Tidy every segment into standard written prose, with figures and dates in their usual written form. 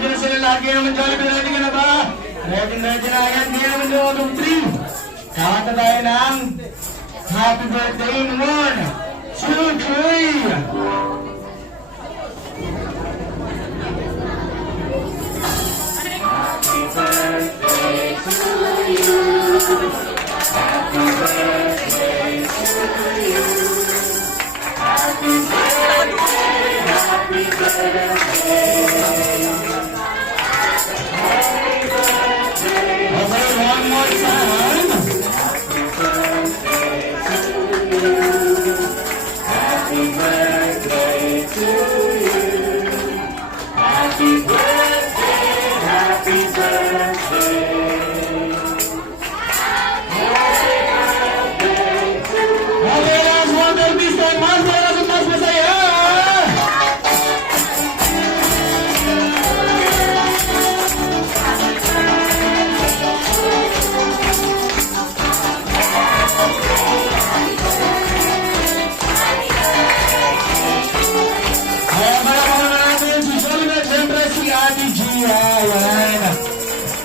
ready na sila lahat. Kaya naman Jollibee, ready ka na ba? Ready na yan. Kaya naman doon ng 3. Kakanta tayo ng happy birthday in 1, 2, 3.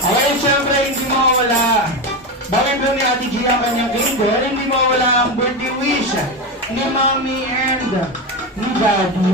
Okay, siyempre, hindi mawala. Bakit doon ni Ate Gia ang kanyang finger? Hindi mawala ang birthday wish ni Mommy and ni Daddy.